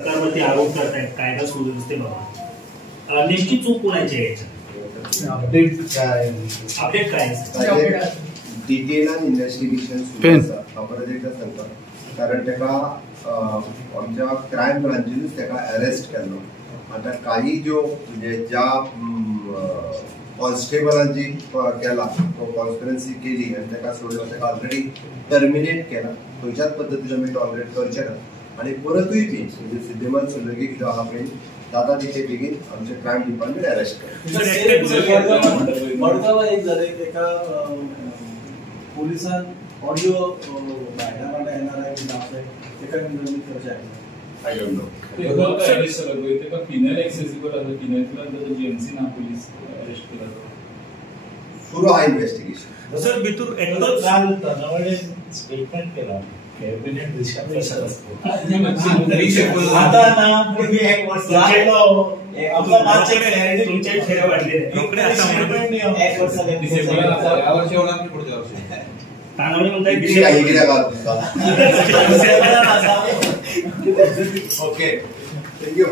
सरकारवरती आरोप करतायत कायदा सुव्यवस्थेबाबत, नेमकी चूक कोणाची आहे याच्यात? अपडेट काय डिटेल इन्व्हेस्टिगेशन अपराधीचा संघ कारण त्याला आमच्या क्रायम ब्रांचेनूच त्याला अरेस्ट केलो. आता काही जो म्हणजे ज्या कॉन्स्टेबलांची केला तो कॉन्स्पिरन्सी केली आणि त्याला सोडलं, त्याला ऑलरेडी टर्मिनेट केला. खंयच्याच पद्दतीन आमी टॉलरेट करचे ना आणि परतूय बी म्हणजे सिद्धेमान सुर्लगी किंवा हा पळय जाता तिथे बेगीन आमचे क्रायम डिपार्टमेंट अरेस्ट केला. पोलिसांन ऑडिओ भायल्या वांगडा येणार आहे की नापले तेका नियमित करचे आहे. I don't know. तेका फिनल एक्सेसिबल आसा, फिनलतल्यान जीएमसी ना पोलीस अरेस्ट केला. सुरू आहे इन्व्हेस्टिगेशन. सर भितूर एकच नवडे स्टेटमेंट केला कॅबिनेट दिशा असतो आता ना पूर्वी एक वर्ष झालो आपला मागचे तुमचे फेरे वाढले रोकडे आता एक वर्ष डिसेंबर या वर्षी होणार की पुढच्या वर्षी तानावणी म्हणताय किती काही गिऱ्या घालतात. Okay thank you.